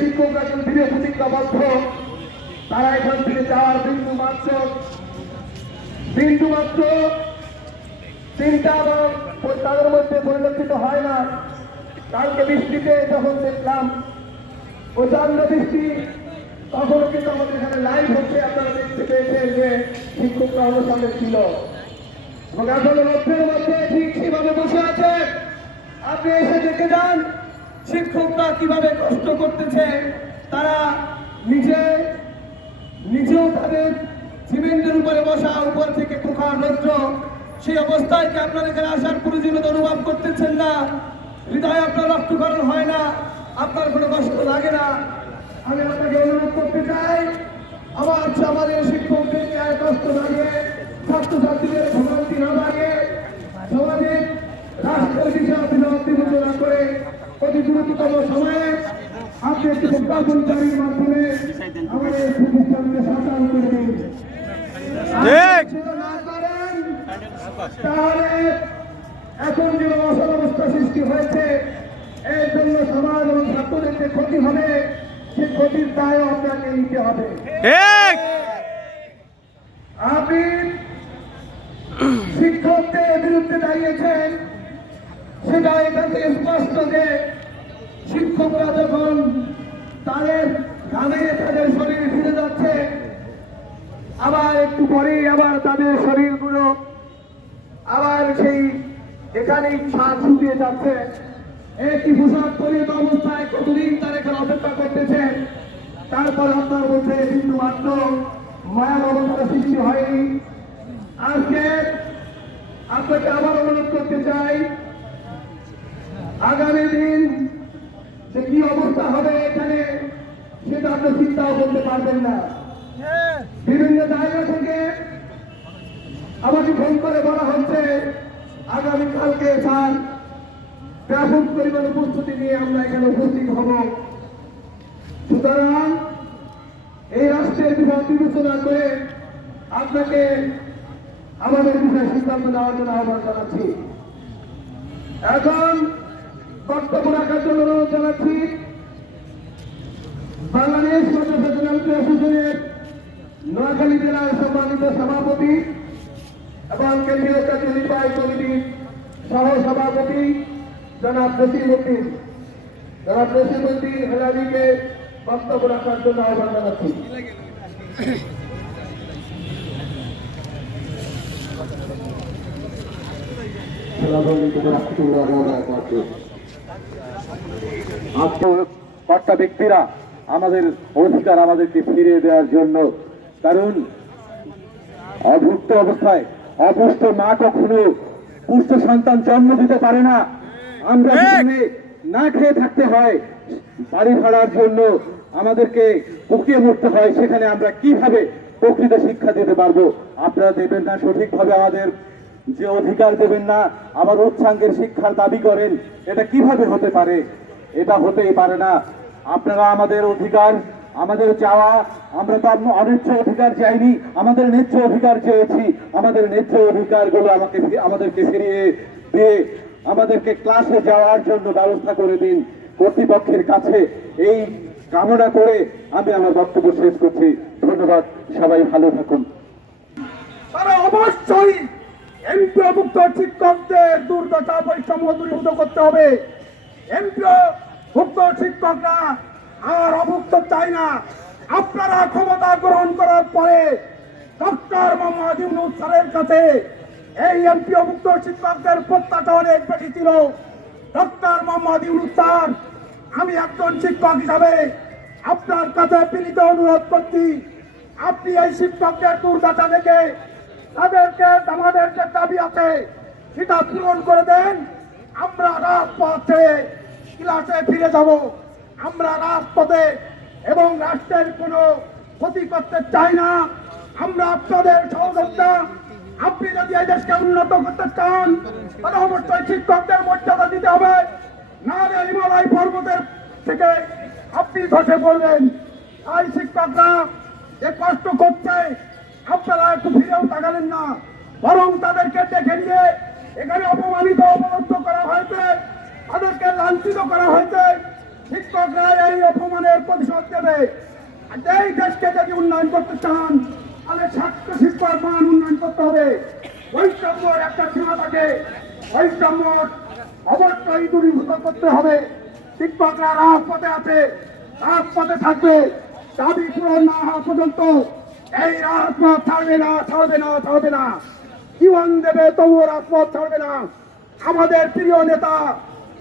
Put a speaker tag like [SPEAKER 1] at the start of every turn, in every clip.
[SPEAKER 1] শিক্ষকরা এখন ধীরে প্রতিজ্ঞাবদ্ধ তারা এখান থেকে যাওয়ার বিন্দু মাত্র। বিন্দু মাত্র। চিন্তা এবং তাদের মধ্যে পরিলক্ষিত হয় না। কালকে বৃষ্টিতে যখন দেখলাম প্রচণ্ড বৃষ্টি তখন কিন্তু আমাদের এখানে লাইভ হচ্ছে। আপনারা দেখতে পেয়েছেন যে শিক্ষকরা অনুষ্ঠানে ছিল। এবং রোদ্রের মধ্যে ঠিক সেভাবে বসে আছে আপনি এসে দেখে যান। শিক্ষকরা কীভাবে কষ্ট করতেছে, তারা নিজে, নিজেও তাদের সিমেন্টের উপরে বসা, উপর থেকে প্রখার রৌদ্র, সেই অবস্থায় কি আপনারা এখানে আসার প্রয়োজনীয়তা অনুভব করতেছেন না। হৃদয় আপনার রক্তকরণ হয় না, আপনার কোনো কষ্ট লাগে না। আমি আপনাকে অনুরোধ করতে চাই, আমার আমাদের শিক্ষকদেরকে আর কষ্ট লাগে, ছাত্রছাত্রীদের ভোগান্তি না লাগে। সমাজে রাষ্ট্রের বিষয়ে অভিনন্দন বিবেচনা করে দ্রুততম সময়ে আপনি একটি প্রজ্ঞাপন জারির মাধ্যমে আমাদের প্রতিষ্ঠানকে সাকার করে দিন। তাহলে এখন যে অসল অবস্থা সৃষ্টি হয়েছে এর জন্য সমাজ এবং ছাত্রদের যে ক্ষতি হবে সে ক্ষতির দায় আপনাকে নিতে হবে। আপনি শিক্ষকদের বিরুদ্ধে দাঁড়িয়েছেন সেটা এখান থেকে স্পষ্ট যে শিক্ষকরা যখন তাদের গ্রামে তাদের শরীর ফিরে যাচ্ছে, আবার একটু পরেই আবার তাদের শরীরগুলো আবার সেই এখানেই ছাদ শুকিয়ে যাচ্ছে। একটি পোশাক পরিহিত অবস্থায় কতদিন তার এখানে অপেক্ষা করতেছে? তারপর আপনার মধ্যে বিন্দু মাত্র মায়া মমতার সৃষ্টি হয়নি। আজকে আপনাকে আবার অনুরোধ করতে চাই, আগামী দিন যে কি অবস্থা হবে এখানে, সেটা আপনি চিন্তাও করতে পারবেন না। বিভিন্ন জায়গা থেকে আমাকে ফোন করে বলা হচ্ছে আগামীকালকে স্যার ব্যাপক পরিমাণ উপস্থিতি নিয়ে আমরা এখানে উপস্থিত হব। সুতরাং এই রাষ্ট্রের বিভাগ বিবেচনা করে আপনাকে আমাদের বিষয়ে সিদ্ধান্ত নেওয়ার জন্য আহ্বান জানাচ্ছি। এখন বক্তব্য রাখার জন্য অনুরোধ জানাচ্ছি। বাংলাদেশ মাদ্রাসা অ্যাসোসিয়েশনের নোয়াখালী জেলার সম্মানিত সভাপতি এবং কেন্দ্রীয় জাতীয় নির্বাহী কমিটির সহ সভাপতি জনাব জসিম উদ্দিন। জনাব জসিম উদ্দিন হেলালিকে বক্তব্য রাখার জন্য আহ্বান জানাচ্ছি।
[SPEAKER 2] কর্তা ব্যক্তিরা আমাদের অধিকার আমাদেরকে ফিরিয়ে দেওয়ার জন্য কারণ অভুক্ত অবস্থায় অপুষ্ট মা কখনো পুষ্ট সন্তান জন্ম দিতে পারে না। আমরা না খেয়ে থাকতে হয় বাড়ি ভাড়ার জন্য আমাদেরকে পুকিয়ে মরতে হয় সেখানে আমরা কীভাবে প্রকৃত শিক্ষা দিতে পারব? আপনারা দেবেন না সঠিকভাবে আমাদের যে অধিকার দেবেন না, আবার উচ্চাঙ্গের শিক্ষার দাবি করেন, এটা কীভাবে হতে পারে? এটা হতেই পারে না। আপনারা আমাদের অধিকার, আমাদের চাওয়া, আমরা তো অন্যায্য অধিকার চাইনি, আমাদের ন্যায্য অধিকার চেয়েছি। আমাদের ন্যায্য অধিকারগুলো আমাকে আমাদেরকে ফিরিয়ে দিয়ে আমাদেরকে ক্লাসে যাওয়ার জন্য ব্যবস্থা করে দিন। কর্তৃপক্ষের কাছে এই কামনা করে আমি আমার বক্তব্য শেষ করছি। ধন্যবাদ, সবাই ভালো থাকুন।
[SPEAKER 1] তারা অবশ্যই এমপিওভুক্ত শিক্ষকদের দুর্দশা বৈষম্য দূরীভূত করতে হবে। এমপিও ভুক্ত শিক্ষকরা আর অভুক্ত চাই না। আপনারা ক্ষমতা গ্রহণ করার পরে ডক্টর মোহাম্মদ ইউনুস স্যারের কাছে এই এমপিওভুক্ত শিক্ষকদের প্রত্যাশা অনেক বেশি ছিল। ডক্টর মোহাম্মদ ইউনুস স্যার, আমি একজন শিক্ষক হিসাবে আপনার কাছে বিনীত অনুরোধ করছি। আপনি এই শিক্ষকদের দুর্দশা দেখে তাদেরকে, আমাদের যে দাবি আছে, সেটা পূরণ করে দেন। আমরা রাজপথে, ক্লাসে ফিরে যাব। আমরা রাজপথে এবং রাষ্ট্রের কোনো ক্ষতি করতে চাই না। আমরা আপনাদের সহযোগিতা, আপনি যদি এই দেশকে উন্নত করতে চান, তাহলে অবশ্যই শিক্ষকদের মর্যাদা দিতে হবে। নাহলে হিমালয় পর্বতের থেকে আপনি ধসে পড়বেন। তাই শিক্ষকরা যে কষ্ট করছে আপনারা একটু ফিরেও তাকালেন না। বরং তাদেরকে দেখে নিয়ে এখানে অপমানিত, অপদস্থ করা হয়েছে। তাদেরকে লাঞ্ছিত করা হয়েছে। শিক্ষকরা এই অপমানের প্রতিশোধ দেবে এই দেশকে যদি উন্নয়ন করতে চান, তাহলে ছাত্র শিক্ষক মান উন্নয়ন করতে হবে। বৈষম্যর একটা সীমা থাকে। বৈষম্য অবশ্যই দূরীভূত করতে হবে। শিক্ষকরা রাজপথে আছে। রাজপথে থাকবে। দাবি পূরণ না হওয়া পর্যন্ত এই রাজপথ ছাড়বে না ছাড়বে না ছাড়বে না। জীবন দেবে তবুও রাজপথ ছাড়বে না। আমাদের প্রিয় নেতা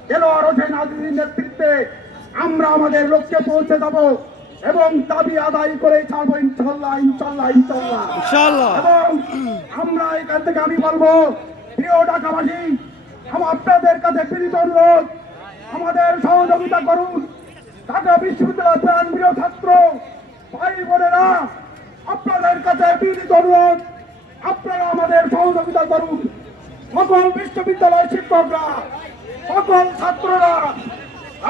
[SPEAKER 1] দেলোয়ার হোসেন আজিজের নেতৃত্বে আমরা আমাদের লক্ষ্যে পৌঁছে যাব এবং দাবি আদায় করে ছাড়বো ইনশাল্লাহ ইনশাল্লাহ ইনশাল্লাহ। এবং আমরা এখান থেকে আমি বলব প্রিয় ঢাকাবাসী আপনাদের কাছে পীড়িত অনুরোধ আমাদের সহযোগিতা করুন। ঢাকা বিশ্ববিদ্যালয়ের প্রাণপ্রিয় ছাত্র ভাই বোনেরা আপনাদের কাছে পীড়িত অনুরোধ, আপনারা আমাদের সহযোগিতা করুন। সকল বিশ্ববিদ্যালয় শিক্ষকরা, সকল ছাত্ররা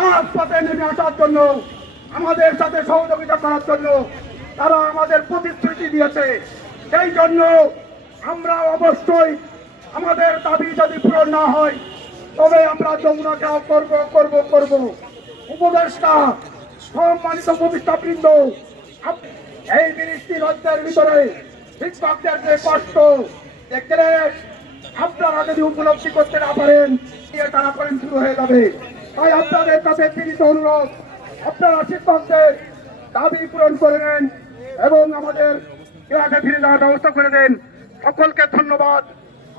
[SPEAKER 1] রাজপথে নেমে আসার জন্য, আমাদের সাথে সহযোগিতা করার জন্য তারা আমাদের প্রতিশ্রুতি দিয়েছে। সেই জন্য আমরা অবশ্যই আমাদের দাবি যদি পূরণ না হয়, তবে আমরা যমুনাকেও করব করব করব। উপদেষ্টা, সম্মানিত উপদেষ্টা বৃন্দ আপ- এই বৃষ্টি রাজ্যের ভিতরে শিক্ষকদের যে কষ্ট দেখলে আপনারা যদি উপলব্ধি করতে না পারেন তারা করেন শুরু হয়ে যাবে। তাই আপনাদের কাছে তিরিশ অনুরোধ, আপনারা শিক্ষকদের দাবি পূরণ করে নেন এবং আমাদের ক্লাসে ফিরে যাওয়ার ব্যবস্থা করে দেন। সকলকে ধন্যবাদ।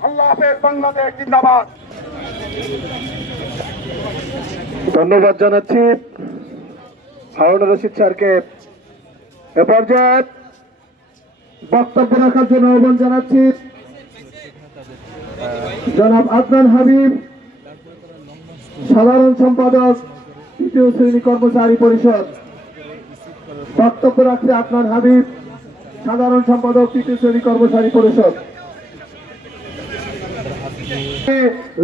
[SPEAKER 1] আল্লাহ হাফেজ, বাংলাদেশ জিন্দাবাদ।
[SPEAKER 3] ধন্যবাদ জানাচ্ছি। হারুন রশিদ স্যারকে বক্তব্য রাখার জন্য আহ্বান জানাচ্ছি। জনাব আদনান হাবিব, সাধারণ সম্পাদক, তৃতীয় শ্রেণি কর্মচারী পরিষদ। বক্তব্য রাখছে আদনান হাবিব, সাধারণ সম্পাদক, তৃতীয় শ্রেণি কর্মচারী পরিষদ।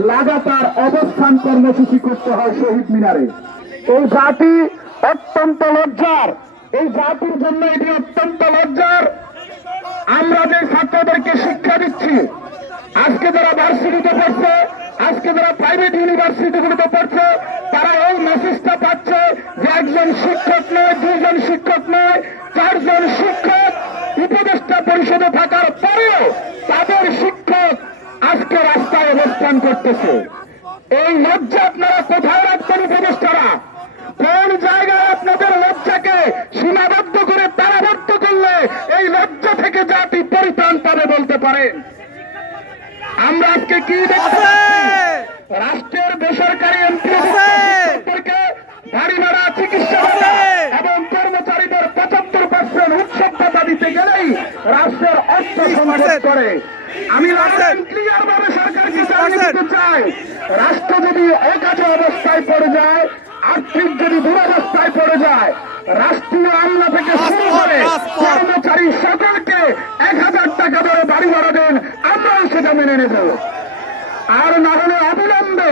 [SPEAKER 3] লাগাতার অবস্থান কর্মসূচি করতে হয় শহীদ মিনারে। এই জাতি অত্যন্ত লজ্জার এই জাতির জন্য এটি অত্যন্ত লজ্জার। আমরা যে ছাত্রদেরকে শিক্ষা দিচ্ছি, আজকে যারা ভার্সিটিতে পড়ছে, আজকে যারা প্রাইভেট ইউনিভার্সিটিগুলিতে পড়ছে, তারা এই মেসেজটা পাচ্ছে যে একজন শিক্ষক নয় দুজন শিক্ষক নয়, চারজন শিক্ষক উপদেষ্টা পরিষদে থাকার পরেও তাদের শিক্ষক আজকে রাস্তায় অবস্থান করতেছে। এই লজ্জা আপনারা কোথায় রাখবেন উপদেষ্টারা? কোন জায়গায় আপনাদের লজ্জাকে সীমাবদ্ধ করে তারাবদ্ধ করলে এই লজ্জা থেকে জাতি পরিত্রাণ পাবে বলতে পারেন আমরা আজকে কি দেখতে রাষ্ট্রের বেসরকারি এমপি গাড়ি ভাড়া চিকিৎসা এবং কর্মচারীদের পঁচাত্তর পার্সেন্ট উৎসব ভাতা দিতে গেলেই রাষ্ট্রের অর্থ সংকট করে। আমি ক্লিয়ার ভাবে সরকারকে জানিয়ে চাই রাষ্ট্র যদি একাজে অবস্থায় পড়ে যায় আর্থিক যদি দুরবস্থায় পড়ে যায়। রাষ্ট্রীয় আমলা থেকে শুরু করে কর্মচারী সকলকে এক হাজার টাকা ধরে বাড়ি ভাড়া দেন আমরাও সেটা মেনে নেব। আর না হলে অবিলম্বে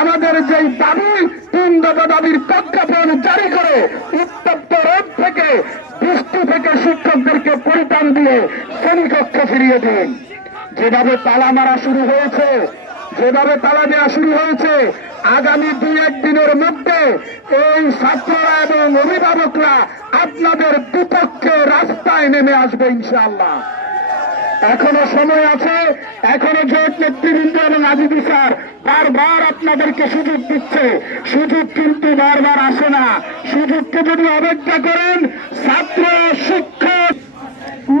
[SPEAKER 3] আমাদের যেই দাবি তিন দফা দাবির প্রজ্ঞাপন জারি করে উত্তপ্ত রোদ থেকে বৃষ্টি থেকে শিক্ষকদেরকে পরিত্রাণ দিয়ে শ্রেণীকক্ষ ফিরিয়ে দিন। যেভাবে তালা মারা শুরু হয়েছে যেভাবে তালা দেওয়া শুরু হয়েছে আগামী দুই একদিনের মধ্যে এই ছাত্ররা এবং অভিভাবকরা আপনাদের বিপক্ষে রাস্তায় নেমে আসবে ইনশাআল্লাহ। এখনও সময় আছে, এখনও জোট নেতৃবৃন্দ এবং আজিদি স্যার বারবার আপনাদেরকে সুযোগ দিচ্ছে। সুযোগ কিন্তু বারবার আসে না। সুযোগকে যদি অবজ্ঞা করেন, ছাত্র, শিক্ষক, কি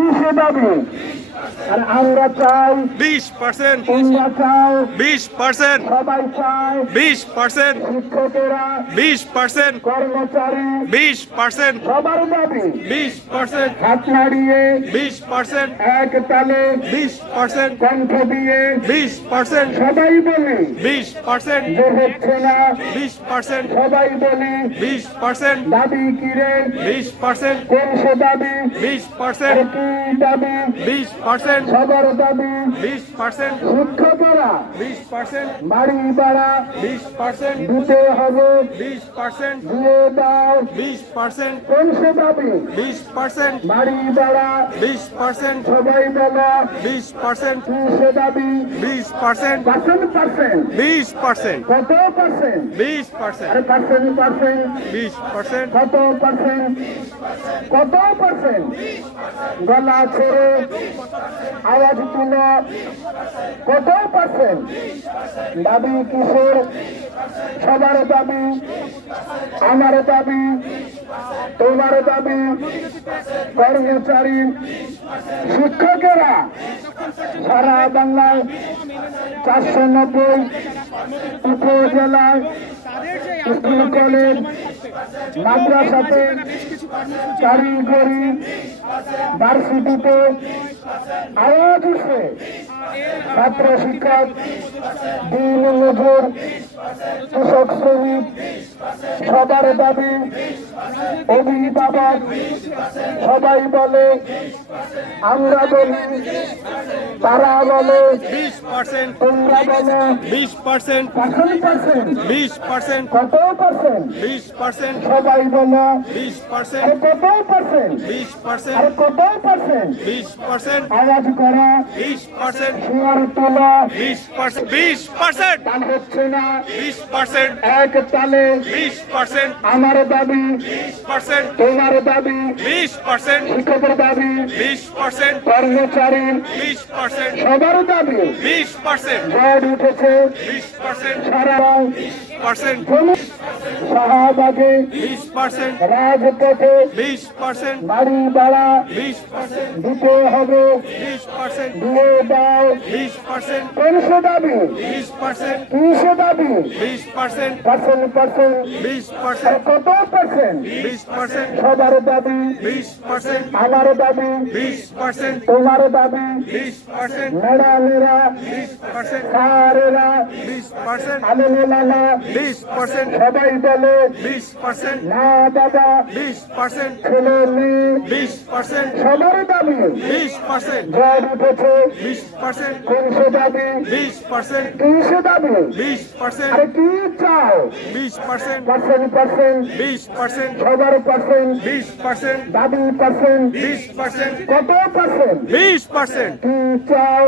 [SPEAKER 3] আর আমরা চাই
[SPEAKER 4] বিশ পার্সেন্ট
[SPEAKER 3] তোমরা চাও
[SPEAKER 4] বিশ পার্সেন্ট
[SPEAKER 3] সবাই চায়
[SPEAKER 4] বিশ পার্সেন্ট
[SPEAKER 3] শিক্ষকেরা
[SPEAKER 4] বিশ পার্সেন্ট
[SPEAKER 3] কর্মচারী
[SPEAKER 4] বিশ পার্সেন্ট
[SPEAKER 3] সবার দাবি
[SPEAKER 4] বিশ পার্সেন্ট
[SPEAKER 3] হাত নাড়িয়ে
[SPEAKER 4] বিশ পার্সেন্ট
[SPEAKER 3] এক তালে
[SPEAKER 4] বিশ পার্সেন্ট
[SPEAKER 3] কণ্ঠ দিয়ে
[SPEAKER 4] বিশ পার্সেন্ট
[SPEAKER 3] সবাই বলি
[SPEAKER 4] বিশ পার্সেন্ট
[SPEAKER 3] যে হচ্ছে না
[SPEAKER 4] বিশ পার্সেন্ট
[SPEAKER 3] সবাই বলি
[SPEAKER 4] বিশ পার্সেন্ট
[SPEAKER 3] দাবি কিরে
[SPEAKER 4] বিশ পার্সেন্ট
[SPEAKER 3] কোন সে দাবি
[SPEAKER 4] বিশ পার্সেন্ট
[SPEAKER 3] কি দাবি
[SPEAKER 4] বিশ পার্সেন্ট পার্সেন্ট
[SPEAKER 3] সবার দাবি
[SPEAKER 4] বিশ পার্সেন্ট
[SPEAKER 3] শিক্ষকেরা
[SPEAKER 4] বিশ পার্সেন্ট
[SPEAKER 3] বাড়ি ভাড়া
[SPEAKER 4] বিশ পার্সেন্ট
[SPEAKER 3] দিতে হবে
[SPEAKER 4] বিশ পার্সেন্ট
[SPEAKER 3] দিয়ে দাও
[SPEAKER 4] বিশ পার্সেন্ট
[SPEAKER 3] কোন সে দাবি
[SPEAKER 4] বিশ পার্সেন্ট
[SPEAKER 3] বাড়ি ভাড়া
[SPEAKER 4] বিশ পার্সেন্ট
[SPEAKER 3] সবাই বলো
[SPEAKER 4] বিশ পার্সেন্ট
[SPEAKER 3] কি সে দাবি
[SPEAKER 4] বিশ পার্সেন্ট
[SPEAKER 3] পার্সেন্ট পার্সেন্ট
[SPEAKER 4] বিশ পার্সেন্ট
[SPEAKER 3] কত পার্সেন্ট
[SPEAKER 4] বিশ পার্সেন্ট
[SPEAKER 3] আরে পার্সেন্ট পার্সেন্ট
[SPEAKER 4] বিশ পার্সেন্ট
[SPEAKER 3] কত পার্সেন্ট কত পার্সেন্ট গলা ছেড়ে আওয়াজ তুলো কত পার্সেন্ট দাবি কিশোর সবার দাবি আমার দাবি তোমার দাবি। কর্মচারী, শিক্ষকেরা, সারা বাংলায় চারশো নব্বই উপজেলায় স্কুল কলেজ মাদ্রাসাতে কারিগরি ভার্সিটিতে আওয়াজ উঠছে। ছাত্র শিক্ষক দিন মজুর কৃষক শ্রমিক সবার দাবি অভিভাবক সবাই বলে আমরা বলি তারা বলে তোমরা বলো।
[SPEAKER 4] বিশ পার্সেন্ট বিশ পার্সেন্ট
[SPEAKER 3] কত পার্সেন্ট
[SPEAKER 4] বিশ পার্সেন্ট
[SPEAKER 3] সবাই বলো।
[SPEAKER 4] বিশ পার্সেন্ট
[SPEAKER 3] কত পার্সেন্ট
[SPEAKER 4] বিশ পার্সেন্ট
[SPEAKER 3] কত পার্সেন্ট
[SPEAKER 4] বিশ পার্সেন্ট
[SPEAKER 3] আওয়াজ করো
[SPEAKER 4] বিশ পার্সেন্ট।
[SPEAKER 3] শিওর তোলো
[SPEAKER 4] বিশ পার্সেন্ট। বিশ পার্সেন্ট।
[SPEAKER 3] হচ্ছে না।
[SPEAKER 4] বিশ পার্সেন্ট।
[SPEAKER 3] এক তালে আমার দাবি তোমার দাবি শিক্ষকের দাবি কর্মচারী সবার দাবি।
[SPEAKER 4] বিশ পার্সেন্ট
[SPEAKER 3] গড় উঠেছে। সারা শাহবাগে
[SPEAKER 4] বিশ পার্সেন্ট
[SPEAKER 3] রাজপথে
[SPEAKER 4] বিশ পার্সেন্ট
[SPEAKER 3] বাড়ি ভাড়া
[SPEAKER 4] বিশ পার্সেন্ট
[SPEAKER 3] দিতে হবে
[SPEAKER 4] বিশ পার্সেন্ট
[SPEAKER 3] দিয়ে দাও
[SPEAKER 4] বিশ পার্সেন্ট
[SPEAKER 3] কোনশো দাবি
[SPEAKER 4] বিশ পার্সেন্ট
[SPEAKER 3] তিনশো দাবি
[SPEAKER 4] বিশ পার্সেন্ট
[SPEAKER 3] পার্সেন্ট পার্সেন্ট
[SPEAKER 4] বিশ পার্সেন্ট
[SPEAKER 3] কত পার্সেন্ট
[SPEAKER 4] বিশ পার্সেন্ট
[SPEAKER 3] সবার দাবি
[SPEAKER 4] বিশ পার্সেন্ট
[SPEAKER 3] আমার দাবি
[SPEAKER 4] বিশ পার্সেন্ট
[SPEAKER 3] তোমার দাবি
[SPEAKER 4] বিশ পার্সেন্ট
[SPEAKER 3] ম্যাডামেরা
[SPEAKER 4] বিশ পার্সেন্ট
[SPEAKER 3] স্যারেরা
[SPEAKER 4] বিশ পার্সেন্ট
[SPEAKER 3] আলেলালা
[SPEAKER 4] বিশ পার্সেন্ট
[SPEAKER 3] সবাই বলে
[SPEAKER 4] বিশ পার্সেন্ট
[SPEAKER 3] না দাদা
[SPEAKER 4] বিশ পার্সেন্ট
[SPEAKER 3] ছেলে মেয়ে
[SPEAKER 4] বিশ পার্সেন্ট
[SPEAKER 3] সবার দাবি
[SPEAKER 4] বিশ পার্সেন্ট
[SPEAKER 3] জ্বর উঠেছে
[SPEAKER 4] বিশ পার্সেন্ট
[SPEAKER 3] তিনশো দাবি
[SPEAKER 4] বিশ পার্সেন্ট
[SPEAKER 3] তিনশো দাবি
[SPEAKER 4] বিশ পার্সেন্ট
[SPEAKER 3] কি চাও
[SPEAKER 4] বিশ পার্সেন্ট
[SPEAKER 3] পার্সেন্ট পার্সেন্ট
[SPEAKER 4] বিশ পার্সেন্ট
[SPEAKER 3] সবার পার্সেন্ট
[SPEAKER 4] বিশ পার্সেন্ট
[SPEAKER 3] দাবি পার্সেন্ট
[SPEAKER 4] বিশ পার্সেন্ট
[SPEAKER 3] কত পার্সেন্ট
[SPEAKER 4] বিশ পার্সেন্ট
[SPEAKER 3] কি চাও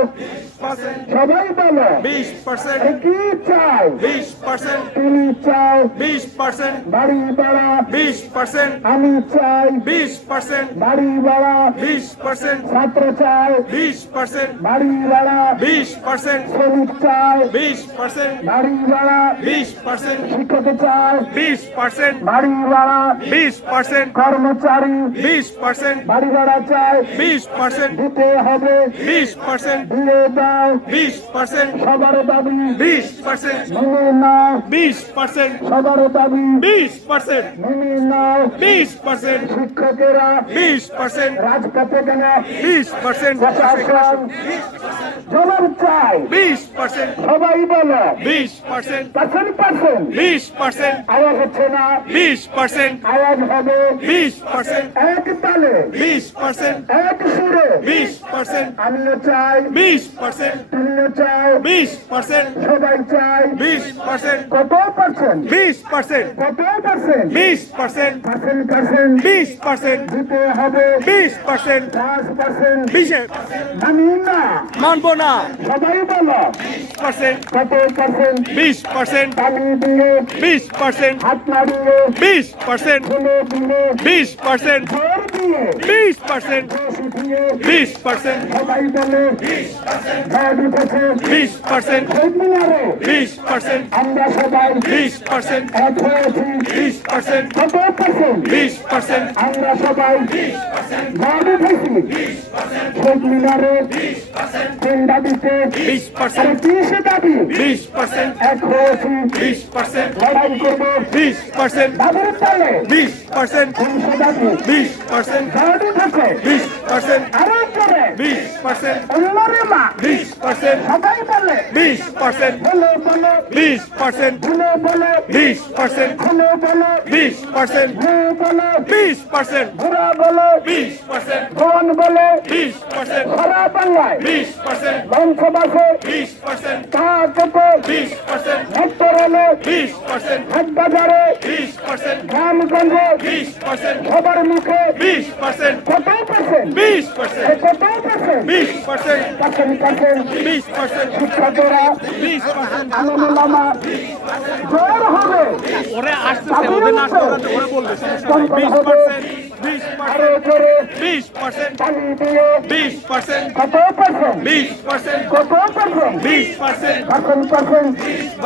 [SPEAKER 3] সবাই বলো
[SPEAKER 4] বিশ পার্সেন্ট
[SPEAKER 3] কি চাও
[SPEAKER 4] বিশ পার্সেন্ট
[SPEAKER 3] তুমি চাও
[SPEAKER 4] বিশ পার্সেন্ট
[SPEAKER 3] বাড়ি ভাড়া
[SPEAKER 4] বিশ পার্সেন্ট
[SPEAKER 3] আমি চাই
[SPEAKER 4] বিশ পার্সেন্ট
[SPEAKER 3] বাড়ি ভাড়া
[SPEAKER 4] বিশ পার্সেন্ট
[SPEAKER 3] ছাত্র চাই
[SPEAKER 4] বিশ পার্সেন্ট
[SPEAKER 3] বাড়ি ভাড়া
[SPEAKER 4] বিশ পার্সেন্ট
[SPEAKER 3] শ্রমিক চাই
[SPEAKER 4] বিশ পার্সেন্ট
[SPEAKER 3] বাড়ি ভাড়া
[SPEAKER 4] বিশ পার্সেন্ট
[SPEAKER 3] শিক্ষক চাই
[SPEAKER 4] বিশ পার্সেন্ট
[SPEAKER 3] বাড়ি ভাড়া
[SPEAKER 4] বিশ পার্সেন্ট
[SPEAKER 3] কর্মচারী
[SPEAKER 4] বিশ পার্সেন্ট
[SPEAKER 3] বাড়ি ভাড়া চাই
[SPEAKER 4] বিশ পার্সেন্ট
[SPEAKER 3] দিতে হবে
[SPEAKER 4] বিশ পার্সেন্ট
[SPEAKER 3] দিয়ে দাও
[SPEAKER 4] বিশ পার্সেন্ট
[SPEAKER 3] সবার দাবি
[SPEAKER 4] বিশ পার্সেন্ট
[SPEAKER 3] মেনে নাও
[SPEAKER 4] বিশ পার্সেন্ট
[SPEAKER 3] সবার দাবি
[SPEAKER 4] বিশ পার্সেন্ট
[SPEAKER 3] মেনে নাও
[SPEAKER 4] বিশ পার্সেন্ট
[SPEAKER 3] শিক্ষকেরা
[SPEAKER 4] বিশ পার্সেন্ট
[SPEAKER 3] রাজপথে কেন
[SPEAKER 4] বিশ পার্সেন্ট
[SPEAKER 3] প্রশাসন জবাব চাই
[SPEAKER 4] বিশ পার্সেন্ট
[SPEAKER 3] সবাই বলো
[SPEAKER 4] বিশ পার্সেন্ট
[SPEAKER 3] পার্সেন্ট পার্সেন্ট
[SPEAKER 4] বিশ পার্সেন্ট
[SPEAKER 3] আওয়াজ হচ্ছে না
[SPEAKER 4] বিশ পার্সেন্ট
[SPEAKER 3] আওয়াজ হবে
[SPEAKER 4] বিশ পার্সেন্ট
[SPEAKER 3] এক তালে
[SPEAKER 4] বিশ পার্সেন্ট
[SPEAKER 3] এক সুরে
[SPEAKER 4] বিশ পার্সেন্ট
[SPEAKER 3] আমিও চাই
[SPEAKER 4] বিশ পার্সেন্ট
[SPEAKER 3] তুমিও চাই
[SPEAKER 4] বিশ পার্সেন্ট
[SPEAKER 3] সবাই চাই
[SPEAKER 4] বিশ পার্সেন্ট
[SPEAKER 3] কত পার্সেন্ট
[SPEAKER 4] বিশ পার্সেন্ট
[SPEAKER 3] কত পার্সেন্ট
[SPEAKER 4] বিশ পার্সেন্ট
[SPEAKER 3] পার্সেন্ট পার্সেন্ট
[SPEAKER 4] বিশ পার্সেন্ট
[SPEAKER 3] দিতে হবে
[SPEAKER 4] বিশ পার্সেন্ট
[SPEAKER 3] পাঁচ পার্সেন্ট
[SPEAKER 4] বিশে
[SPEAKER 3] মানি না
[SPEAKER 4] মানবো না
[SPEAKER 3] সবাই বলো
[SPEAKER 4] পার্সেন্ট
[SPEAKER 3] কত পার্সেন্ট
[SPEAKER 4] বিশ পার্সেন্ট
[SPEAKER 3] তালি দিয়ে
[SPEAKER 4] বিশ পার্সেন্ট
[SPEAKER 3] হাত নাড়িয়ে
[SPEAKER 4] বিশ পার্সেন্ট
[SPEAKER 3] দিলে
[SPEAKER 4] বিশ পার্সেন্ট
[SPEAKER 3] জোর দিয়ে
[SPEAKER 4] বিশ পার্সেন্ট বিশ পার্সেন্ট
[SPEAKER 3] সবাই বলে গায়ে উঠেছে
[SPEAKER 4] বিশ পার্সেন্ট বিশ পার্সেন্ট
[SPEAKER 3] আমরা সবাই
[SPEAKER 4] বিশ পার্সেন্ট
[SPEAKER 3] হয়েছি
[SPEAKER 4] বিশ পার্সেন্ট
[SPEAKER 3] কত পার্সেন্ট
[SPEAKER 4] বিশ পার্সেন্ট
[SPEAKER 3] আমরা সবাই গাড়ি উঠেছি শহীদ মিনারে তিন দাবিতে
[SPEAKER 4] বিশ পার্সেন্ট
[SPEAKER 3] তিনশো দাবি
[SPEAKER 4] বিশ পার্সেন্ট
[SPEAKER 3] এক হয়েছি
[SPEAKER 4] বিশ পার্সেন্ট
[SPEAKER 3] লড়াই করব
[SPEAKER 4] বিশ পার্সেন্ট
[SPEAKER 3] দাবির তালে
[SPEAKER 4] বিশ পার্সেন্ট
[SPEAKER 3] তিনশো দাবি
[SPEAKER 4] বিশ পার্সেন্ট
[SPEAKER 3] উঠেছে আছে
[SPEAKER 4] বিশ পার্সেন্ট
[SPEAKER 3] আরও জোরে
[SPEAKER 4] বিশ পার্সেন্ট
[SPEAKER 3] অন্যরে মা
[SPEAKER 4] বিশ পার্সেন্ট
[SPEAKER 3] সবাই বলে
[SPEAKER 4] বিশ পার্সেন্ট
[SPEAKER 3] বলে বলে
[SPEAKER 4] বিশ পার্সেন্ট
[SPEAKER 3] ভুলে বলে
[SPEAKER 4] বিশ পার্সেন্ট বিশ পার্সেন্ট বিশ পার্সেন্ট
[SPEAKER 3] বলে
[SPEAKER 4] বিশ পার্সেন্ট
[SPEAKER 3] ভুবন বলে
[SPEAKER 4] বিশ পার্সেন্ট
[SPEAKER 3] সারা বাংলায়
[SPEAKER 4] বিশ পার্সেন্ট
[SPEAKER 3] লঞ্চ বাসে
[SPEAKER 4] বিশ পার্সেন্ট
[SPEAKER 3] তা কেটে
[SPEAKER 4] বিশ পার্সেন্ট
[SPEAKER 3] রেলে
[SPEAKER 4] বিশ পার্সেন্ট।
[SPEAKER 3] হাট বাজারে
[SPEAKER 4] বিশ পার্সেন্ট।
[SPEAKER 3] গ্রামগঞ্জে
[SPEAKER 4] বিশ পার্সেন্ট।
[SPEAKER 3] সবার মুখে
[SPEAKER 4] বিশ পার্সেন্ট।
[SPEAKER 3] কত পার্সেন্ট?
[SPEAKER 4] বিশ পার্সেন্ট।
[SPEAKER 3] কত পার্সেন্ট?
[SPEAKER 4] বিশ পার্সেন্ট।
[SPEAKER 3] Percent percent.
[SPEAKER 4] বিশ পার্সেন্ট।
[SPEAKER 3] শিক্ষকেরা
[SPEAKER 4] বিশ পার্সেন্ট।
[SPEAKER 3] আলমুলামা জোর হবে।
[SPEAKER 4] ওরে আসতেছে ওদের নাচ করাতে ওরা বলবে বিশ পার্সেন্ট। বিশ পার্সেন্ট বিশ পার্সেন্ট বিশ পার্সেন্ট
[SPEAKER 3] কত পার্সেন্ট
[SPEAKER 4] বিশ পার্সেন্ট
[SPEAKER 3] কত পার্সেন্ট
[SPEAKER 4] বিশ পার্সেন্ট
[SPEAKER 3] পার্সেন্ট পার্সেন্ট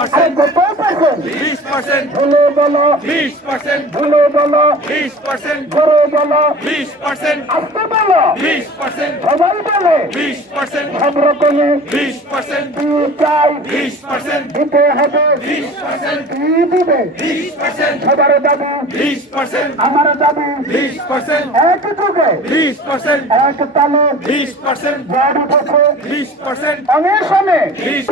[SPEAKER 3] আরে কত পার্সেন্ট
[SPEAKER 4] বিশ পার্সেন্ট
[SPEAKER 3] ভুলে বলো
[SPEAKER 4] বিশ পার্সেন্ট
[SPEAKER 3] ভুলে বলো
[SPEAKER 4] বিশ পার্সেন্ট
[SPEAKER 3] জোরে বলো
[SPEAKER 4] বিশ পার্সেন্ট
[SPEAKER 3] আসতে বলো
[SPEAKER 4] বিশ পার্সেন্ট
[SPEAKER 3] সবাই বলে
[SPEAKER 4] বিশ পার্সেন্ট
[SPEAKER 3] সব রকমে
[SPEAKER 4] বিশ পার্সেন্ট
[SPEAKER 3] দিয়ে চাই
[SPEAKER 4] বিশ পার্সেন্ট
[SPEAKER 3] দিতে হবে
[SPEAKER 4] বিশ পার্সেন্ট
[SPEAKER 3] দিয়ে দিবে
[SPEAKER 4] বিশ পার্সেন্ট
[SPEAKER 3] সবার দাবি
[SPEAKER 4] বিশ পার্সেন্ট
[SPEAKER 3] আমার দাবি
[SPEAKER 4] বিশ পার্সেন্ট
[SPEAKER 3] এক যুগে
[SPEAKER 4] বিশ পার্সেন্ট
[SPEAKER 3] এক তালে
[SPEAKER 4] বিশ পার্সেন্ট
[SPEAKER 3] জড় উঠেছে
[SPEAKER 4] বিশ পার্সেন্ট
[SPEAKER 3] অনেশনে
[SPEAKER 4] বিশ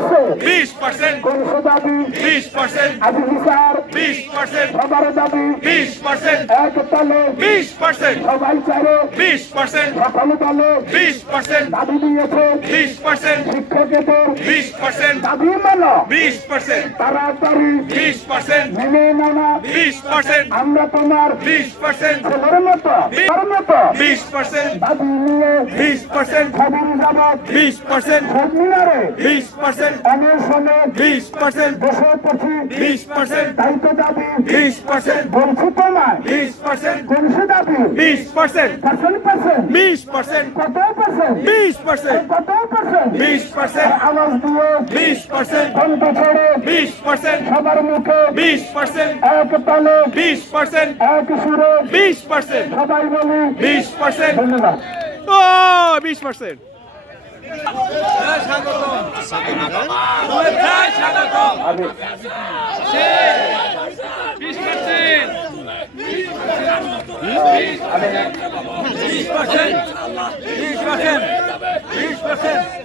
[SPEAKER 4] বিশ পার্সেন্ট
[SPEAKER 3] কোন দাবি
[SPEAKER 4] বিশ পার্সেন্ট
[SPEAKER 3] আবু বিচার
[SPEAKER 4] বিশ পার্সেন্ট
[SPEAKER 3] সবার দাবি
[SPEAKER 4] বিশ পার্সেন্ট
[SPEAKER 3] এক তালে
[SPEAKER 4] বিশ পার্সেন্ট
[SPEAKER 3] সবাই চারে
[SPEAKER 4] বিশ পার্সেন্ট
[SPEAKER 3] সকল দলে
[SPEAKER 4] বিশ পার্সেন্ট
[SPEAKER 3] দাবি দিয়েছে
[SPEAKER 4] বিশ পার্সেন্ট
[SPEAKER 3] শিক্ষকেদের
[SPEAKER 4] বিশ পার্সেন্ট
[SPEAKER 3] দাবি মানো
[SPEAKER 4] বিশ পার্সেন্ট
[SPEAKER 3] তাড়াতাড়ি
[SPEAKER 4] বিশ পার্সেন্ট
[SPEAKER 3] মেনে নানা
[SPEAKER 4] বিশ পার্সেন্ট
[SPEAKER 3] আমরা তোমার
[SPEAKER 4] বিশ পার্সেন্ট
[SPEAKER 3] ছেলের
[SPEAKER 4] বিশ পার্সেন্ট
[SPEAKER 3] নিয়ে
[SPEAKER 4] বিশ পার্সেন্ট বিশ পার্সেন্ট বিশ পার্সেন্ট
[SPEAKER 3] অনেশনে
[SPEAKER 4] বিশ পার্সেন্ট
[SPEAKER 3] বসে পড়ছি
[SPEAKER 4] বিশ পার্সেন্ট
[SPEAKER 3] দায়িত্ব দাবি
[SPEAKER 4] বিশ পার্সেন্ট
[SPEAKER 3] বলছি তোমায়
[SPEAKER 4] বিশ পার্সেন্ট
[SPEAKER 3] কোন দাবি
[SPEAKER 4] বিশ পার্সেন্ট
[SPEAKER 3] পার্সেন্ট পার্সেন্ট
[SPEAKER 4] বিশ পার্সেন্ট
[SPEAKER 3] কত পার্সেন্ট
[SPEAKER 4] বিশ পার্সেন্ট
[SPEAKER 3] কত পার্সেন্ট
[SPEAKER 4] বিশ পার্সেন্ট
[SPEAKER 3] আওয়াজ দিয়ে
[SPEAKER 4] বিশ পার্সেন্ট
[SPEAKER 3] কণ্ঠ ছেড়ে
[SPEAKER 4] বিশ পার্সেন্ট
[SPEAKER 3] সবার মুখে
[SPEAKER 4] বিশ পার্সেন্ট
[SPEAKER 3] এক তালে
[SPEAKER 4] বিশ পার্সেন্ট
[SPEAKER 3] এক সুরে
[SPEAKER 4] বিশ পার্সেন্ট
[SPEAKER 3] সবাই বলি
[SPEAKER 4] বিশ পার্সেন্ট
[SPEAKER 3] ধন্যবাদ।
[SPEAKER 4] ও বিশ পার্সেন্ট
[SPEAKER 2] আমি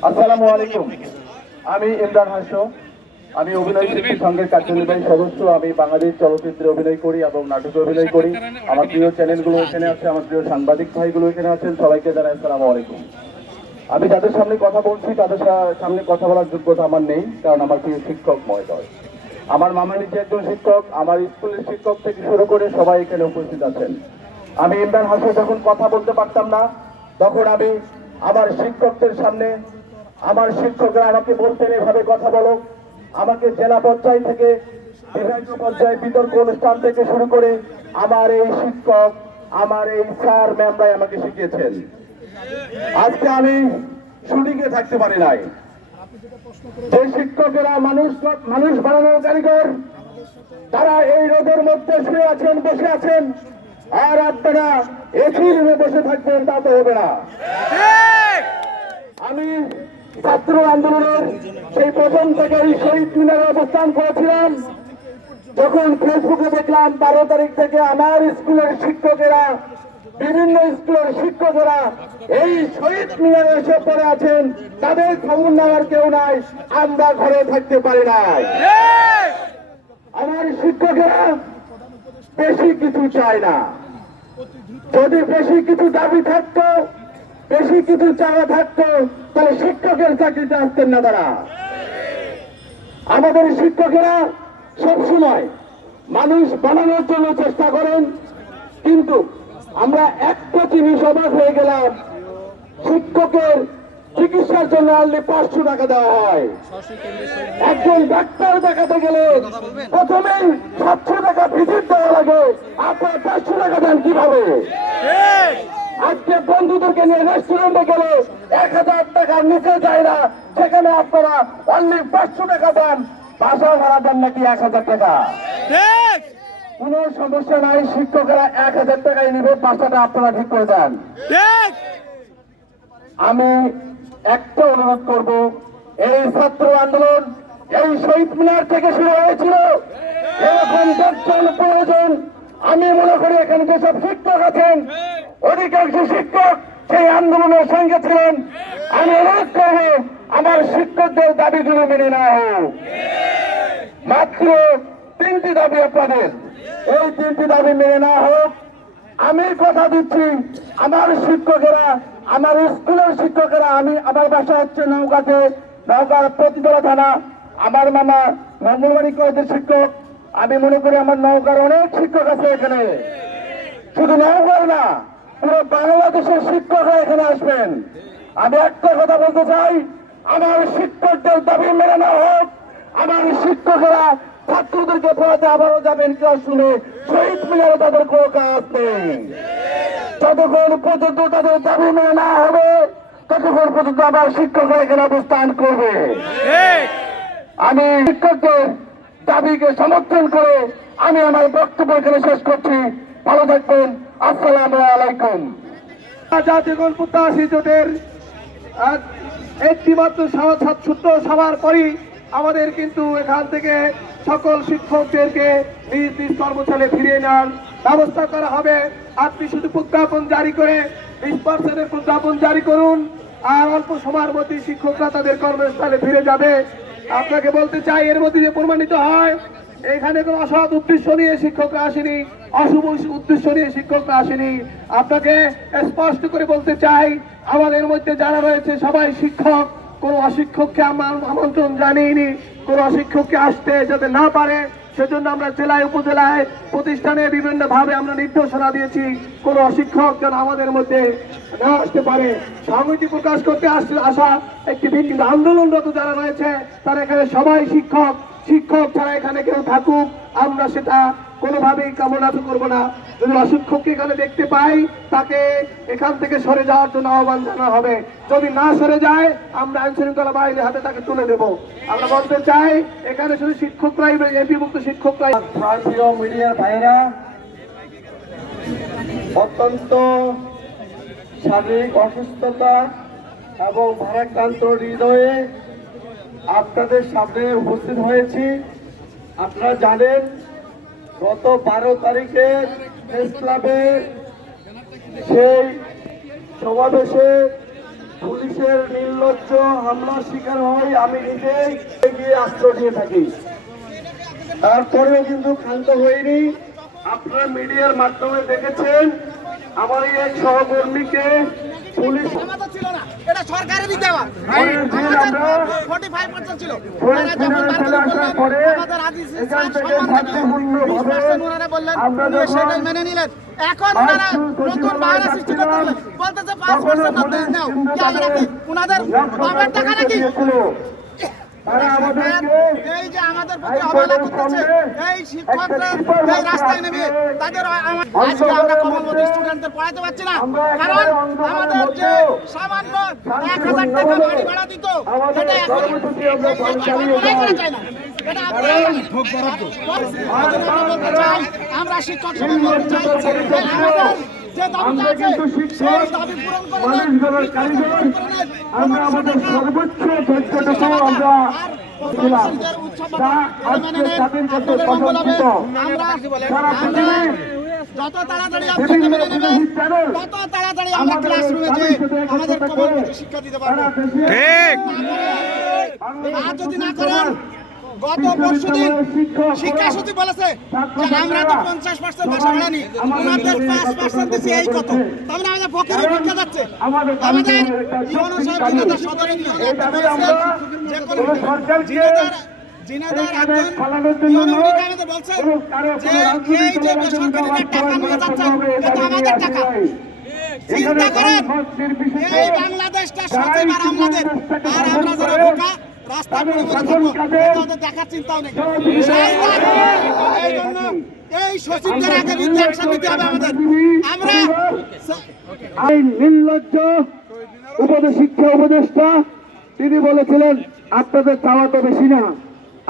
[SPEAKER 2] আসসালামু আলাইকুম। আমি ইমরান হাসো আমি অভিনয় সংঘের কার্যনির্বাহী সদস্য, আমি বাংলাদেশ চলচ্চিত্রে অভিনয় করি এবং নাটকে অভিনয় করি। আমার প্রিয় চ্যানেলগুলো এখানে আছে, আমার প্রিয় সাংবাদিক ভাইগুলো এখানে আছেন, সবাইকে জানাই আসসালামু আলাইকুম। আমি যাদের সামনে কথা বলছি, তাদের সামনে কথা বলার যোগ্যতা আমার নেই, কারণ আমার প্রিয় শিক্ষক মহোদয়। আমার মামা নিজে একজন শিক্ষক, আমার স্কুলের শিক্ষক থেকে শুরু করে সবাই এখানে উপস্থিত আছেন। আমি ইমরান হাসন যখন কথা বলতে পারতাম না, তখন আমি আমার শিক্ষকদের সামনে, আমার শিক্ষকরা আমাকে বলতেন, এভাবে কথা বলো। আমাকে জেলা পর্যায় থেকে বিভাগীয় পর্যায়ে বিতর্ক অনুষ্ঠান থেকে শুরু করে আমার এই শিক্ষক আমার এই স্যার ম্যামরাই আমাকে শিখিয়েছেন। আজকে আমি শুটিংয়ে থাকতে পারি নাই। যে শিক্ষকেরা মানুষ মানুষ বানানোর কারিগর তারা এই রোদের মধ্যে শুয়ে আছেন বসে আছেন। আর আপনারা এসি রুমে বসে থাকবেন তা তো হবে না। আমি ছাত্র আন্দোলনের সেই প্রথম থেকে এই শহীদ মিনারে অবস্থান করেছিলাম। যখন ফেসবুকে দেখলাম, বারো তারিখ থেকে আমার স্কুলের শিক্ষকেরা, বিভিন্ন স্কুলের শিক্ষকেরা এই শহীদ মিনারে এসে পড়ে আছেন। তাদের খবর নেওয়ার কেউ নাই, আমরা ঘরে থাকতে পারি নাই। আমার শিক্ষকেরা বেশি কিছু চায় না। যদি বেশি কিছু দাবি থাকতো বেশি কিছু চাওয়া থাকতো, তাহলে শিক্ষকের চাকরিতে আসতেন না তারা। আমাদের শিক্ষকেরা সবসময় মানুষ বানানোর জন্য চেষ্টা করেন, কিন্তু আমরা একটা জিনিস অবাক হয়ে গেলাম, শিক্ষকের চিকিৎসার জন্য অনলি পাঁচশো টাকা দেওয়া হয়। একজন ডাক্তার দেখাতে গেলে প্রথমেই সাতশো টাকা ভিজিট দেওয়া লাগে আপনার পাঁচশো টাকা দেন কীভাবে? আজকে বন্ধুদেরকে নিয়ে রেস্টুরেন্টে গেলে। এক হাজার টাকার নিচে যায় না। সেখানে আপনারা অনলি পাঁচশো টাকা দেন বাসা ভাড়া দেন নাকি এক হাজার টাকা?
[SPEAKER 3] কোনো সমস্যা নাই শিক্ষকেরা এক হাজার টাকায় নিবে বাসাটা আপনারা ঠিক করে দেন। আমি একটা অনুরোধ করব এই ছাত্র আন্দোলন এই শহীদ মিনার থেকে শুরু হয়েছিল। এরকম দশজন প্রয়োজন আমি মনে করি এখানে যেসব শিক্ষক আছেন
[SPEAKER 1] অধিকাংশ শিক্ষক সেই আন্দোলনের সঙ্গে ছিলেন। আমি অনুরোধ করব, আমার শিক্ষকদের দাবিগুলো মেনে নেওয়া হোক। মাত্র তিনটি দাবি আপনাদের। এই তিনটি দাবি মেনে নেওয়া হোক। আমি কথা দিচ্ছি, আমার শিক্ষকেরা, আমার স্কুলের শিক্ষকেরা, আমি আমার বাসা হচ্ছে নৌকাতে নৌকার প্রতিতলা থানা। আমার মামা মঙ্গলবাড়ি কলেজের শিক্ষক। আমি মনে করি আমার নৌকার অনেক শিক্ষক আছে এখানে। শুধু নৌকার না পুরো বাংলাদেশের শিক্ষকরা এখানে আসবেন। আমি একটা কথা বলতে চাই, আমার শিক্ষকদের দাবি মেনে না হোক, আমার শিক্ষকেরা ছাত্রদেরকে পড়াতে আবারও যাবেন ক্লাসরুমে শহীদ মিনারে তাদের কোনো কাজ নেই। যতক্ষণ পর্যন্ত তাদের দাবি মেনে না হবে, ততক্ষণ পর্যন্ত আমার শিক্ষকরা এখানে অবস্থান করবে। আমি শিক্ষকদের দাবিকে সমর্থন করে আমি আমার বক্তব্য এখানে শেষ করছি। ভালো থাকবেন। আসসালামু আলাইকুম। জাতীয় প্রত্যাশী জোটের ছোট্ট সভার পরই আমাদের কিন্তু এখান থেকে সকল শিক্ষকদেরকে নিজ নিজ কর্মস্থলে ফিরিয়ে নেওয়ার ব্যবস্থা করা হবে। আপনি শুধু প্রজ্ঞাপন জারি করে বিশ পার্সেন্টের প্রজ্ঞাপন জারি করুন, আর অল্প সময়ের মধ্যে শিক্ষকরা তাদের কর্মস্থলে ফিরে যাবে। আপনাকে বলতে চাই, এর মধ্যে যে প্রমাণিত হয় এখানে কোনো অসৎ উদ্দেশ্য নিয়ে শিক্ষকরা আসেনি, অশুভ উদ্দেশ্য নিয়ে শিক্ষকরা আসেনি। আপনাকে স্পষ্ট করে বলতে চাই, আমাদের মধ্যে যারা রয়েছে, সবাই শিক্ষক। কোনো অশিক্ষককে আমার আমন্ত্রণ জানিয়েনি কোনো অশিক্ষককে আসতে যাতে না পারে। সেজন্য আমরা জেলায়, উপজেলায়, প্রতিষ্ঠানে বিভিন্ন ভাবে আমরা নির্দেশনা দিয়েছি, কোনো অশিক্ষক যেন আমাদের মধ্যে না আসতে পারে। সংহতি প্রকাশ করতে আস- একটি আন্দোলনরত যারা রয়েছে, তারা এখানে সবাই শিক্ষক। শিক্ষক ছাড়া এখানে কেউ থাকুক, আমরা সেটা কোনোভাবেই কামনা তো করব না। যদি অশিক্ষককে এখানে দেখতে পাই, তাকে এখান থেকে সরে যাওয়ার জন্য আহ্বান জানা হবে। যদি না সরে যায়, আমরা আইন শৃঙ্খলা বাহিনীর হাতে তাকে তুলে দেব। আমরা বলতে চাই, এখানে শুধু শিক্ষকরাই এমপিভুক্ত শিক্ষকরাই। মিডিয়ার ভাইরা অত্যন্ত শারীরিক অসুস্থতা এবং ভারাক্রান্ত হৃদয়ে আপনাদের সামনে উপস্থিত হয়েছি। আপনারা জানেন, গত বারো তারিখে প্রেস ক্লাবে সেই সমাবেশে পুলিশের নির্লজ্জ হামলার শিকার হই আমি নিজেই গিয়ে আশ্রয় দিয়ে থাকি। তারপরেও কিন্তু ক্ষান্ত হয়নি আপনারা মিডিয়ার মাধ্যমে দেখেছেন, আমার এক সহকর্মীকে পুলিশ
[SPEAKER 5] আমাদের ছিল না এটা সরকারেরই দেওয়া।
[SPEAKER 1] পরের দিন আমরা
[SPEAKER 5] ফোর্টি ফাইভ পার্সেন্ট ছিল।
[SPEAKER 1] পুলিশ
[SPEAKER 5] ওনারা যখন
[SPEAKER 1] মিডিয়ায় চলে
[SPEAKER 5] বাতিল
[SPEAKER 1] আসার
[SPEAKER 5] করলেন,
[SPEAKER 1] পরে
[SPEAKER 5] আমাদের আজিজ স্যার সম্মান দেখলেন।
[SPEAKER 1] শান্তিপূর্ণভাবে
[SPEAKER 5] 20% ওনারা বললেন
[SPEAKER 1] আমরা
[SPEAKER 5] উনি
[SPEAKER 1] যখন
[SPEAKER 5] সেটাই মেনে নিলেন। এখন ওনারা নতুন বাহানা সৃষ্টি করতে বলতেছে পাঁচ পার্সেন্ট নাও কি আমরা কি ওনাদের বাবার টাকা নাকি? এই যে আমাদের প্রতি অবহেলা করতেছে এই শিক্ষকরা এই রাস্তায় নেমে তাদের আজকে আমরা কমলমতি স্টুডেন্টদের পড়াতে পারছি না কারণ আমাদের যে সামান্য এক হাজার টাকা বাড়ি ভাড়া দিত সেটা এখন এখন করা যায় না। এটা আপনারা আমাদের আমরা শিক্ষক যে দাবিটা আছে
[SPEAKER 1] কিন্তু শিক্ষক,
[SPEAKER 5] সেই দাবি পূরণ করে
[SPEAKER 1] আমরা আমাদের সর্বোচ্চ ধৈর্যটুকু আমরা ছিলাম। যা আজকে তাদের কাছে প্রশংসিত সারা পৃথিবী
[SPEAKER 5] যত তাড়াতাড়ি আপনাকে মেনে নেবেন তত তাড়াতাড়ি আমরা ক্লাসরুমে যে আমাদের কমলমতি শিক্ষা দিতে পারব।
[SPEAKER 4] ঠিক।
[SPEAKER 5] আর যদি না করেন গত পরশু দিন শিক্ষা সচিব বলেছে যে আমরা তো পঞ্চাশ পার্সেন্ট ভাষা ভাড়া নিই ওনাদের পাঁচ পার্সেন্ট দিচ্ছি এই কত? তার মানে আমাদের পকেটে ভিক্ষা যাচ্ছে। আমাদের ইউনো সাহেব জিনাদার সদরে নিয়ে বলেছেন যে কোনো জিনাদার জিনাদার একজন ইউনো আমাদের বলছেন যে এই যে বেসরকারিদের টাকা নিয়ে যাচ্ছেন এটা আমাদের টাকা। চিন্তা করেন এই বাংলাদেশটা সচিব আর আমাদের আর আমরা যারা বোকা রাস্তা পরিবর্তন করব এটা ওদের দেখার চিন্তাও নেই। এই জন্য এই সচিবদের আগে বিরুদ্ধে অ্যাকশন নিতে হবে আমাদের। আমরা
[SPEAKER 1] এই নির্লজ্জ উপদেশ শিক্ষা উপদেষ্টা তিনি বলেছিলেন আপনাদের চাওয়া তো বেশি না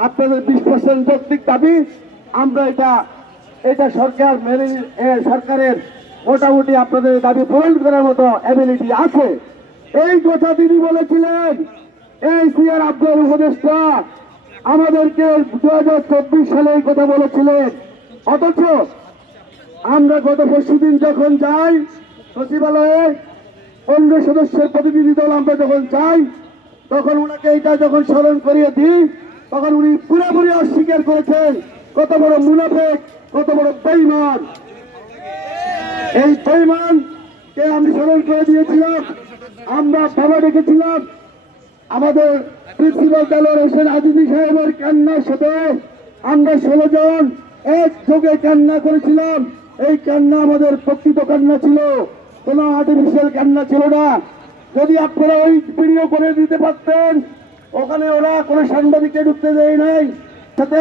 [SPEAKER 1] আপনাদের বিশ পার্সেন্ট যৌক্তিক দাবি আমরা এটা এটা সরকার মেনে সরকারের মোটামুটি আপনাদের দাবি পূরণ করার মতো অ্যাবিলিটি আছে। এই কথা তিনি বলেছিলেন এই সিআর আব্দুল উপদেষ্টা, আমাদেরকে দু হাজার চব্বিশ সালে এই কথা বলেছিলেন। অথচ আমরা গত পরশু দিন যখন যাই, সচিবালয়ে অন্য সদস্যের প্রতিনিধি দল আমরা যখন যাই, তখন ওনাকে এটা যখন স্মরণ করিয়ে দিই, তখন উনি পুরোপুরি অস্বীকার করেছেন, কত বড় মুনাফেক, কত বড় বেইমান। এই বেইমান কে আমি স্মরণ করে দিয়েছিলাম, আমরা বাবা ডেকেছিলাম আমাদের প্রিন্সিপাল দেলোয়ার হোসেন আজিজি সাহেবের কান্নার সাথে আমরা ষোলো জন এক যোগে কান্না করেছিলাম। এই কান্না আমাদের প্রকৃত কান্না ছিল। কোনো আর্টিফিশিয়াল কান্না ছিল না। যদি আপনারা ওই ভিডিও করে দিতে পারতেন ওখানে ওরা কোনো সাংবাদিককে ঢুকতে দেয় নাই। সাথে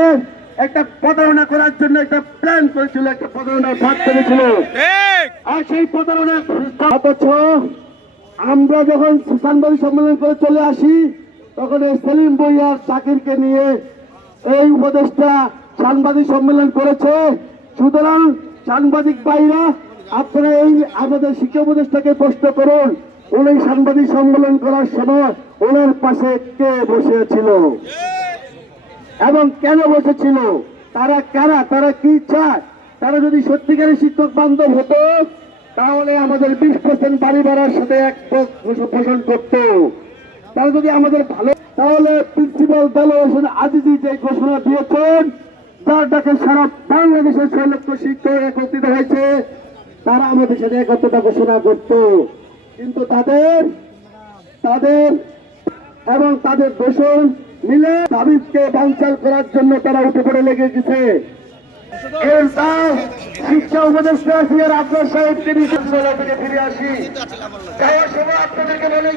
[SPEAKER 1] একটা প্রতারণা করার জন্য একটা প্ল্যান করেছিল একটা প্রতারণার ভাগ করেছিল। আর সেই প্রতারণা অথচ আমরা যখন সাংবাদিক সম্মেলন করে চলে আসি, তখন এই সেলিম বইয়ার চাকিরকে নিয়ে এই উপদেশটা সাংবাদিক সম্মেলন করেছে। সুতরাং সাংবাদিক ভাইরা, আপনারা এই আমাদের শিক্ষা উপদেশটাকে প্রশ্ন করুন, উনি সাংবাদিক সম্মেলন করার সময় ওনার পাশে কে বসেছিল? এবং কেন বসেছিল? তারা কারা? তারা কি চায়? তারা যদি সত্যিকারের শিক্ষক বান্ধব হতো তাহলে আমাদের বিশ পার্সেন্ট বাড়ি ভাড়ার সাথে এক পোষণ করত। তারা যদি আমাদের ভালো তাহলে প্রিন্সিপাল দল হোসেন আজিজি যে ঘোষণা দিয়েছেন তার ডাকে সারা বাংলাদেশের ছয় লক্ষ শিক্ষক একত্রিত হয়েছে, তারা আমাদের সাথে একত্রতা ঘোষণা করত। কিন্তু তাদের তাদের এবং তাদের দোষণ মিলে দাবিদকে বাঞ্চাল করার জন্য তারা উঠে পড়ে লেগে গেছে। এর দাম শিক্ষা উপদেষ্টা আব্দুল সাহেবকে নিয়ে ফিরে আসি। যাওয়ার সময় আপনাদেরকে বলে